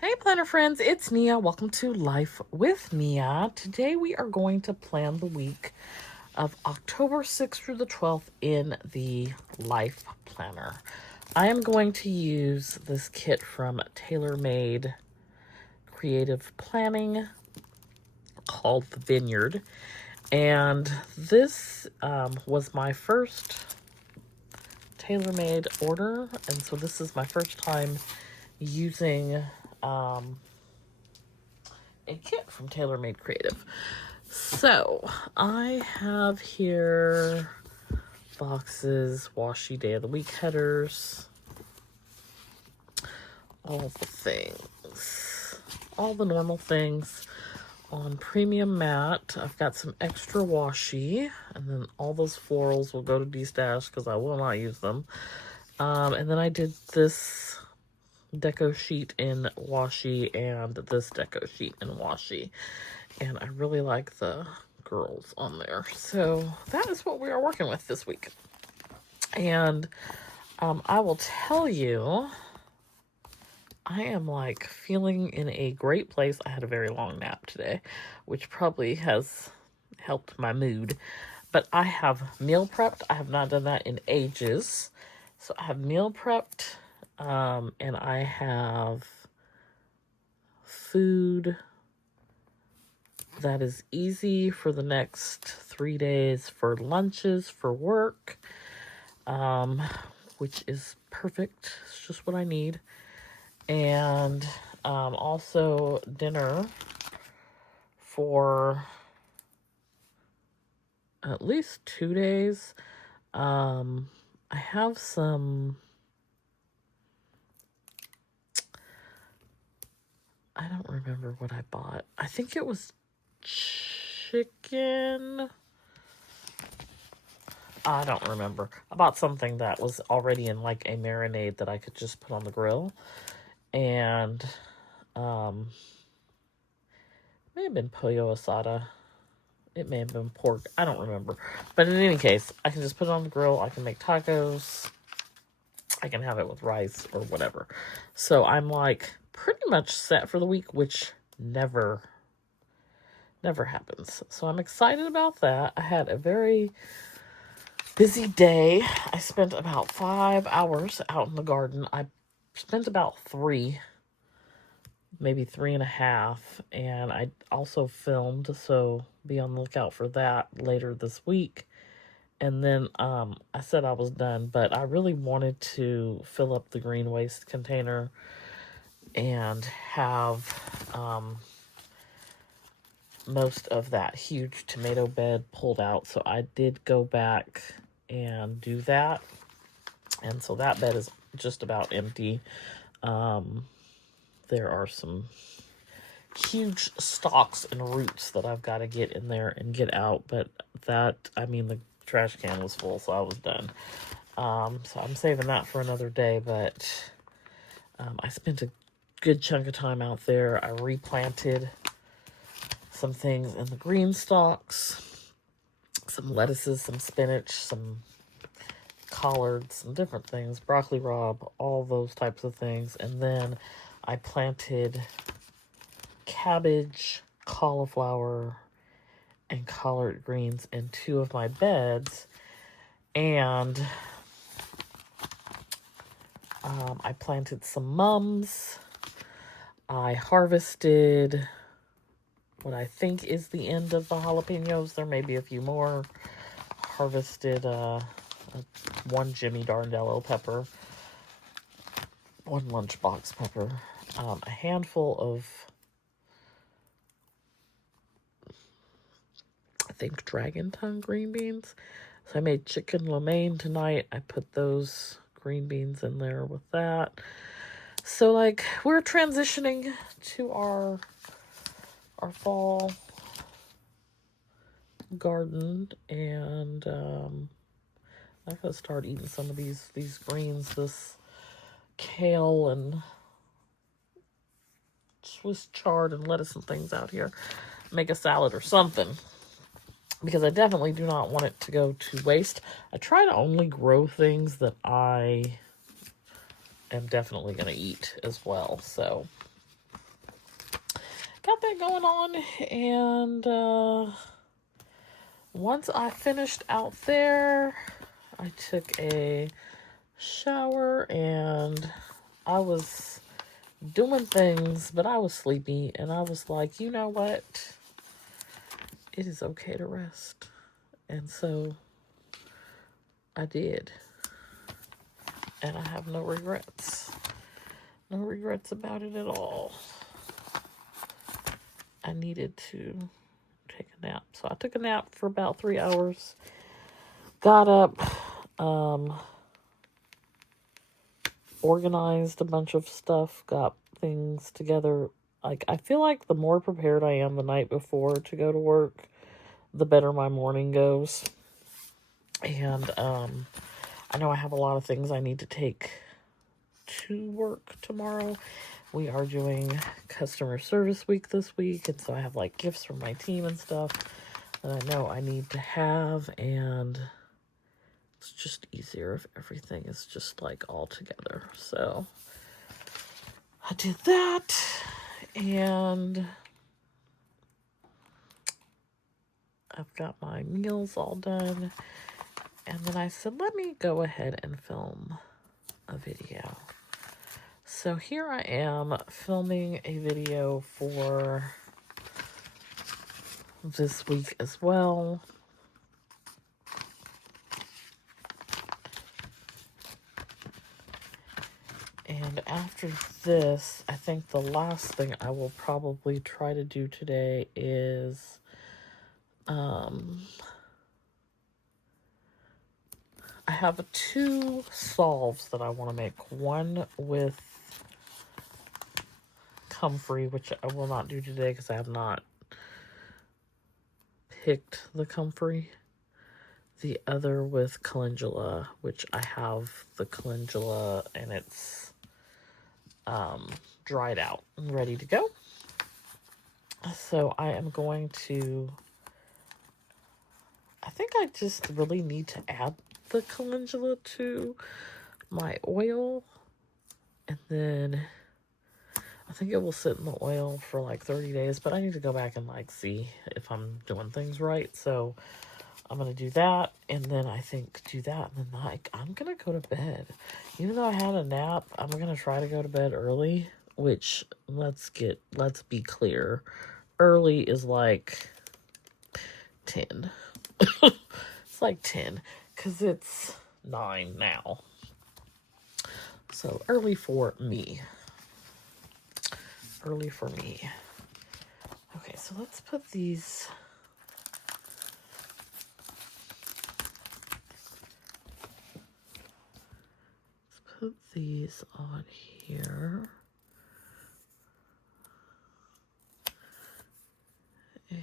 Hey planner friends, it's Nia. Welcome to Life with Nia. Today we are going to plan the week of October 6th through the 12th in the Life Planner. I am going to use this kit from TaylorMade Creative Planning called The Vineyard. And this was my first TaylorMade order. And so this is my first time using a kit from TaylorMade Creative. So I have here boxes, washi day of the week headers, all the things, all the normal things. On premium matte, I've got some extra washi, and then all those florals will go to destash because I will not use them. And then I did this deco sheet in washi and this deco sheet in washi, and I really like the girls on there. So that is what we are working with this week. And I will tell you, I am like feeling in a great place. I had a very long nap today, which probably has helped my mood. But I have meal prepped. I have not done that in ages. So I have meal prepped, and I have food that is easy for the next 3 days for lunches, for work, which is perfect. It's just what I need. And also dinner for at least 2 days. I have some, I don't remember what I bought. I think it was chicken. I don't remember. I bought something that was already in like a marinade that I could just put on the grill. And may have been pollo asada. It may have been pork. I don't remember. But in any case, I can just put it on the grill. I can make tacos. I can have it with rice or whatever. So I'm like pretty much set for the week, which never happens. So I'm excited about that. I had a very busy day. I spent about 5 hours out in the garden. I spent about 3, maybe 3.5, and I also filmed, so be on the lookout for that later this week. And then I said I was done, but I really wanted to fill up the green waste container and have most of that huge tomato bed pulled out. So I did go back and do that. And so that bed is just about empty. There are some huge stalks and roots that I've got to get in there and get out. But that, I mean, the trash can was full, so I was done. So I'm saving that for another day. But I spent a good chunk of time out there. I replanted some things in the green stalks, some lettuces, some spinach, some collards, some different things, broccoli rabe, all those types of things. And then I planted cabbage, cauliflower, and collard greens in 2 of my beds. And I planted some mums. I harvested what I think is the end of the jalapenos. There may be a few more. Harvested 1 Jimmy Darndello pepper, 1 lunchbox pepper, a handful of, I think, dragon tongue green beans. So I made chicken lo mein tonight. I put those green beans in there with that. So like we're transitioning to our fall garden, and I gotta start eating some of these greens, this kale and Swiss chard and lettuce and things out here. Make a salad or something, because I definitely do not want it to go to waste. I try to only grow things that I am definitely going to eat as well. So got that going on. And once I finished out there, I took a shower and I was doing things, but I was sleepy, and I was like, you know what? It is okay to rest. And so I did. And I have no regrets. No regrets about it at all. I needed to take a nap. So I took a nap for about 3 hours. Got up, organized a bunch of stuff, got things together. Like, I feel like the more prepared I am the night before to go to work, the better my morning goes. And I know I have a lot of things I need to take to work tomorrow. We are doing customer service week this week, and so I have like gifts from my team and stuff that I know I need to have, and it's just easier if everything is just like all together. So I did that, and I've got my meals all done. And then I said, let me go ahead and film a video. So here I am filming a video for this week as well. And after this, I think the last thing I will probably try to do today is I have 2 solves that I want to make. One with comfrey, which I will not do today because I have not picked the comfrey. The other with calendula, which I have the calendula and it's dried out and ready to go. So I am going to, I think I just really need to add the calendula to my oil, and then I think it will sit in the oil for like 30 days, but I need to go back and like see if I'm doing things right. So I'm going to do that, and then I think do that, and then like I'm going to go to bed. Even though I had a nap, I'm going to try to go to bed early, which let's be clear. Early is like 10. It's like 10 because it's 9 now. So early for me. Early for me. Okay, so let's put these. Let's put these on here. And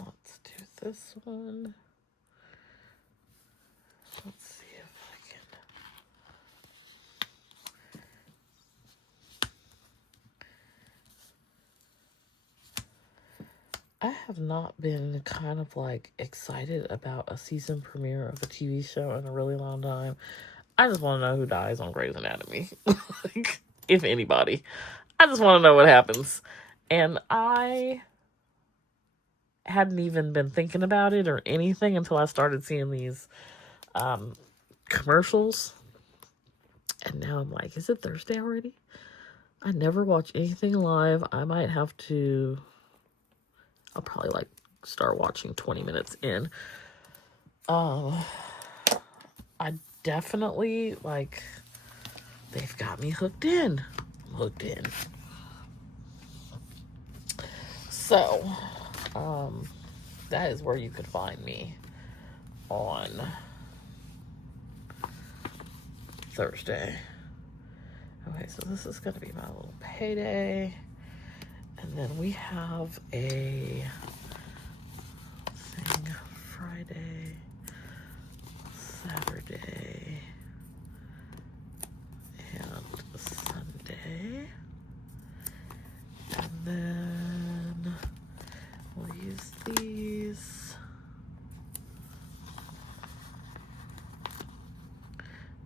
let's do this one. Let's see if I can. I have not been kind of like excited about a season premiere of a TV show in a really long time. I just want to know who dies on Grey's Anatomy. Like, if anybody. I just want to know what happens. And I hadn't even been thinking about it or anything until I started seeing these commercials. And now I'm like, is it Thursday already? I never watch anything live. I might have to... I'll probably like start watching 20 minutes in. I definitely like, they've got me hooked in. I'm hooked in. So, that is where you could find me on Thursday. Okay, so this is going to be my little payday. And then we have a thing Friday, Saturday,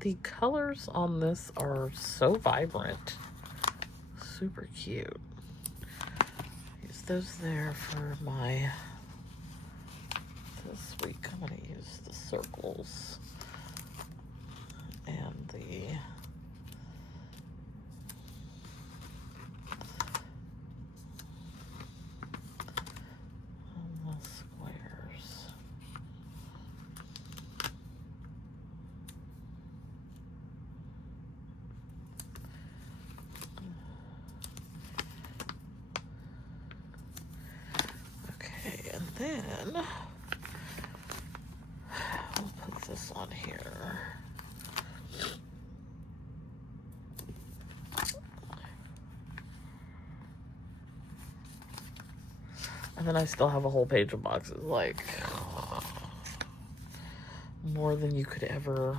The colors on this are so vibrant. Super cute. Use those there for my, this week I'm going to use the circles and the squares. Okay, and then we'll put this on here. And then I still have a whole page of boxes, like more than you could ever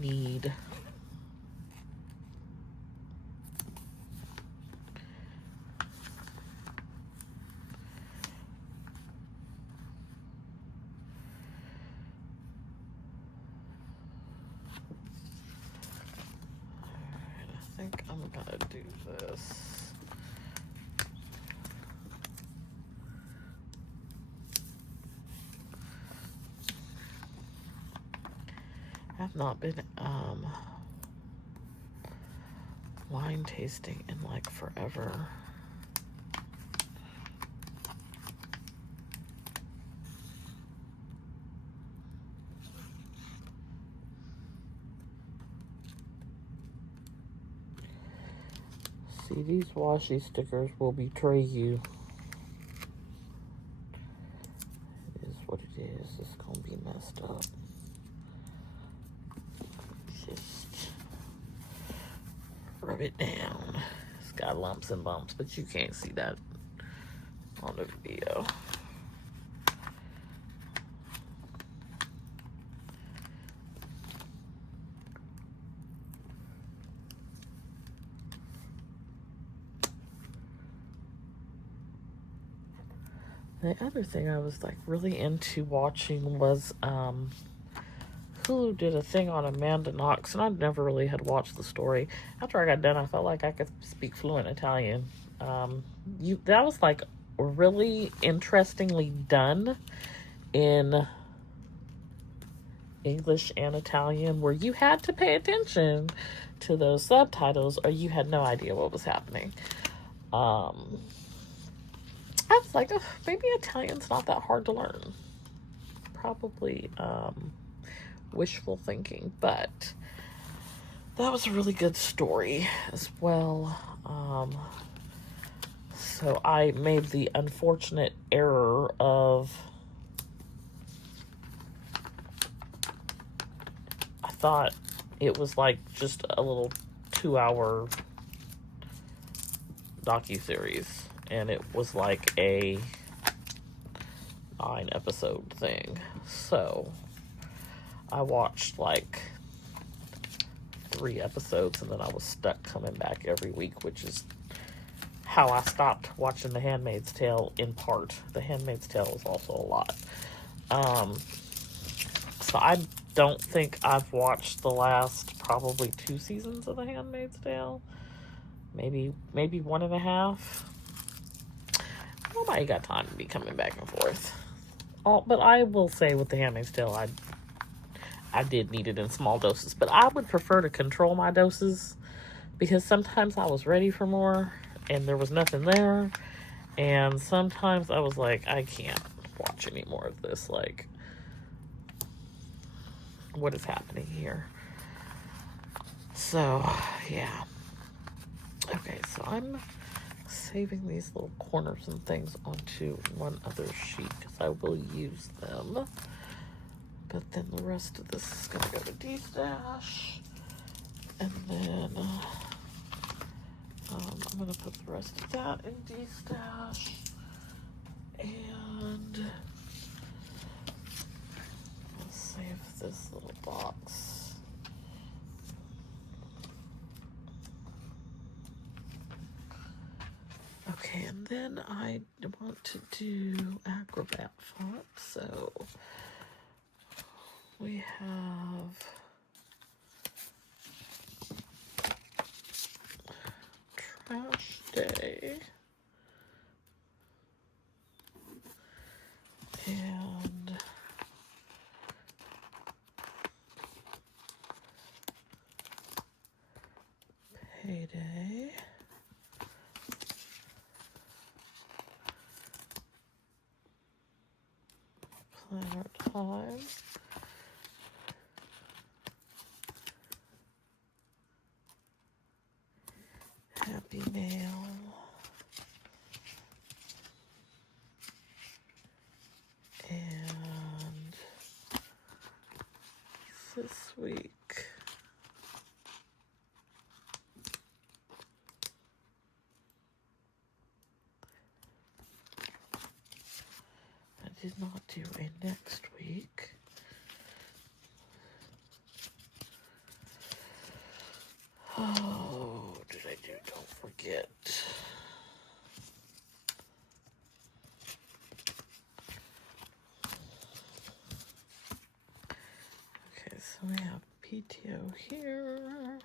need. Alright, I think I'm gonna do this. I've not been wine tasting in like forever. See, these washi stickers will betray you. It is what it is. It's gonna be messed up. Just rub it down. It's got lumps and bumps, but you can't see that on the video. The other thing I was like really into watching was Hulu did a thing on Amanda Knox, and I never really had watched the story. After I got done, I felt like I could speak fluent Italian. That was like really interestingly done in English and Italian, where you had to pay attention to those subtitles or you had no idea what was happening. I was like, oh, maybe Italian's not that hard to learn. Probably wishful thinking, but that was a really good story as well. So I made the unfortunate error of, I thought it was like just a little 2-hour docuseries, and it was like a 9-episode thing. So I watched like 3 episodes, and then I was stuck coming back every week, which is how I stopped watching The Handmaid's Tale in part. The Handmaid's Tale is also a lot. So I don't think I've watched the last probably 2 seasons of The Handmaid's Tale. Maybe 1.5. Nobody got time to be coming back and forth. But I will say with The Handmaid's Tale, I did need it in small doses. But I would prefer to control my doses, because sometimes I was ready for more and there was nothing there. And sometimes I was like, I can't watch any more of this. Like, what is happening here? So, yeah. Okay, so I'm saving these little corners and things onto one other sheet because I will use them. But then the rest of this is going to go to D-Stash. And then I'm going to put the rest of that in D-Stash. And I'll save this little box. Okay, and then I want to do Acrobat font. So we have trash day. And payday. Planner time. Happy mail. And this week. I did not do a next week. Oh, did I do? Don't forget. Okay, so we have PTO here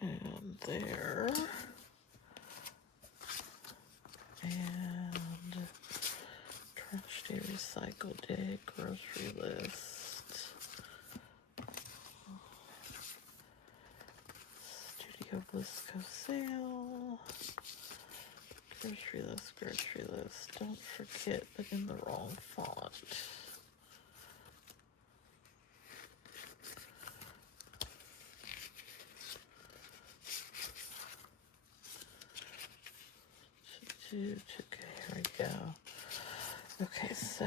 and there. And trash day, recycle day, grocery list, Studio Bliss sale, grocery list, don't forget, but in the wrong font. Okay, here we go. Okay, so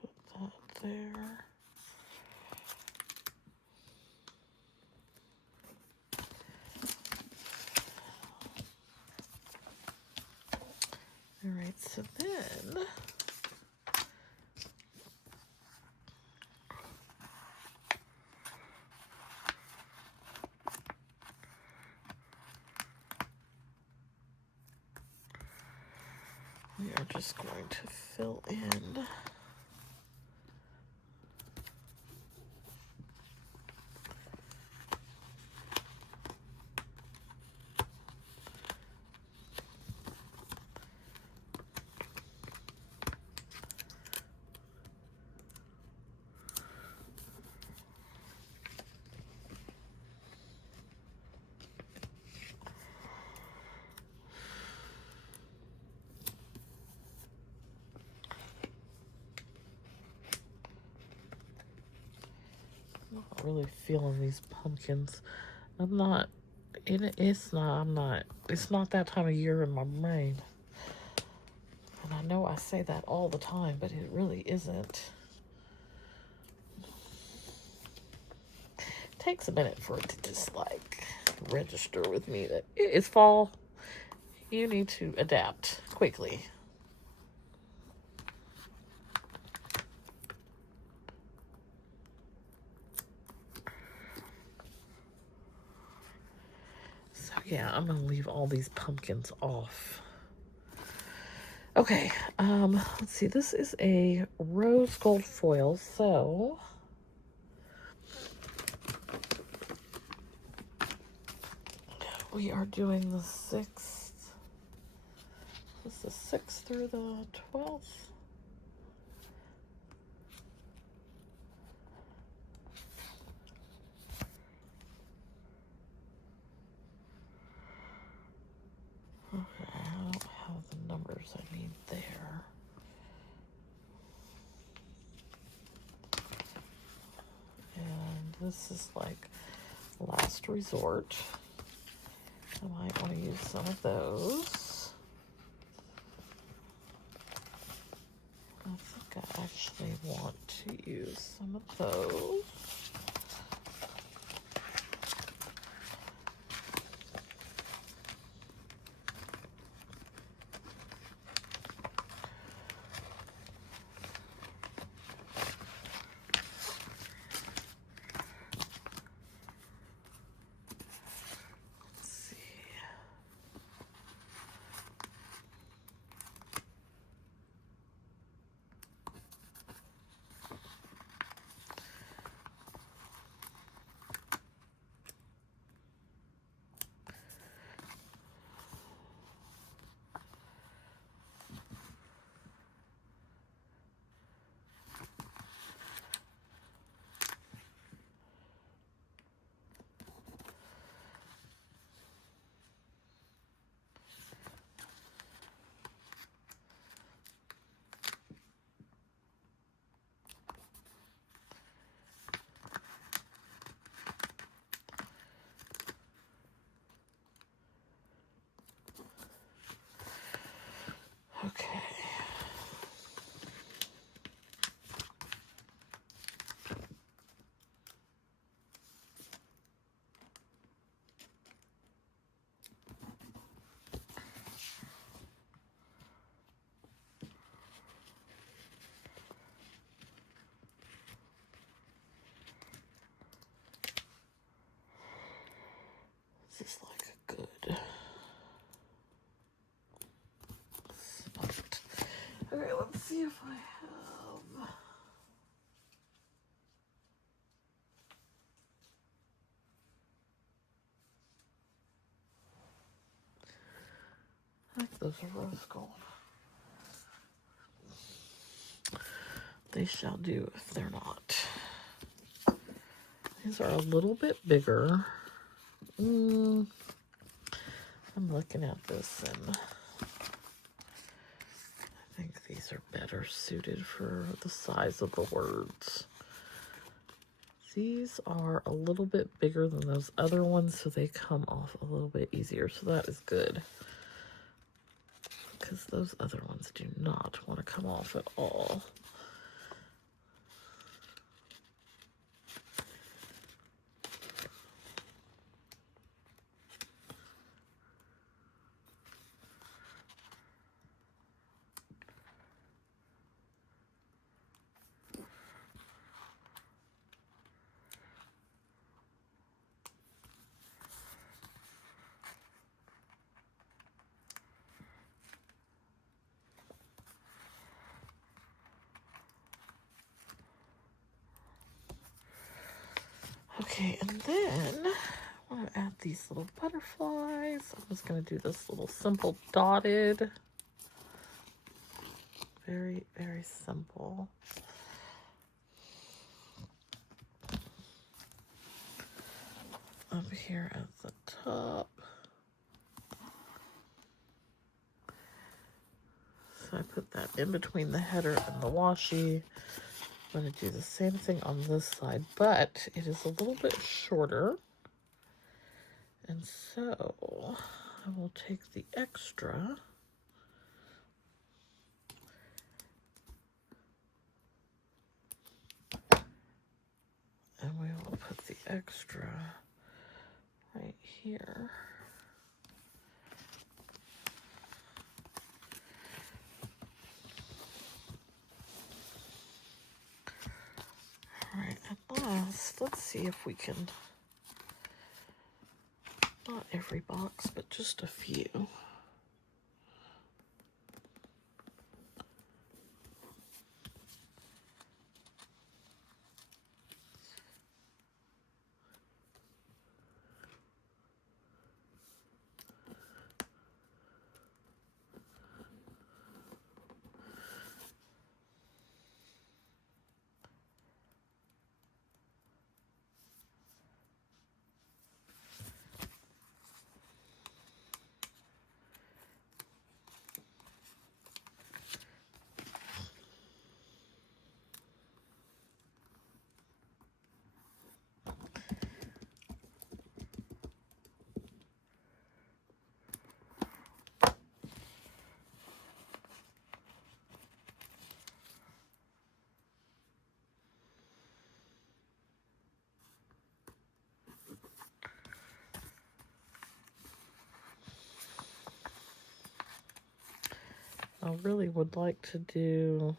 put that there. All right, so then we are just going to fill in not really feeling these pumpkins. I'm not, it's not that time of year in my brain. And I know I say that all the time, but it really isn't. It takes a minute for it to just like register with me that it's fall. You need to adapt quickly. Yeah, I'm gonna leave all these pumpkins off. Okay, let's see. This is a rose gold foil, so we are doing the 6th. This is the 6th through the 12th. Okay, I don't have the numbers I need there. And this is like last resort. I might want to use some of those. I think I actually want to use some of those. see if I have... I think those are rose gold. They shall do if they're not. These are a little bit bigger. I'm looking at this and I think these are better suited for the size of the words. These are a little bit bigger than those other ones, so they come off a little bit easier. So that is good. Because those other ones do not want to come off at all. Okay, and then I want to add these little butterflies. I'm just going to do this little simple dotted. Very, very simple. Up here at the top. So I put that in between the header and the washi. I'm going to do the same thing on this side, but it is a little bit shorter. And so I will take the extra and we will put the extra right here. All right, at last, let's see if we can, not every box, but just a few. I really would like to do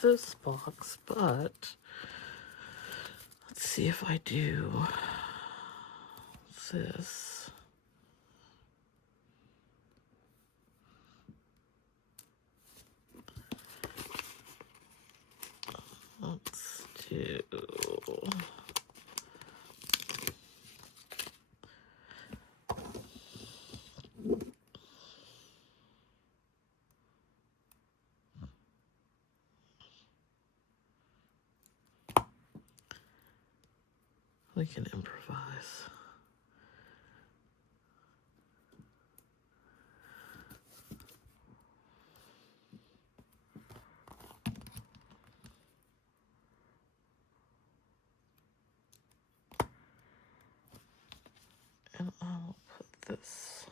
this box, but let's see if I do this. Let's do we can improvise. And I'll put this.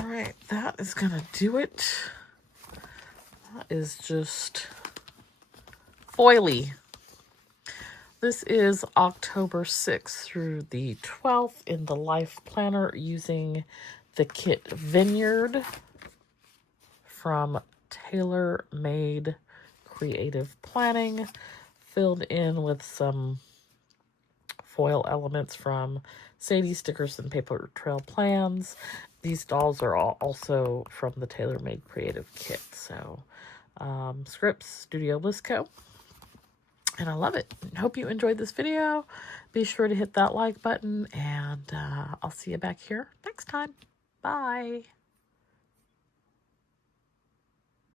All right, that is going to do it. That is just foily. This is October 6th through the 12th in the Life Planner using the kit Vineyard from Tailor Made Creative Planning, filled in with some foil elements from Sadie Stickers and Paper Trail Plans. These dolls are all also from the Tailor Made Creative Kit. So, Scripts, Studio Lisco. And I love it. Hope you enjoyed this video. Be sure to hit that like button, and I'll see you back here next time. Bye.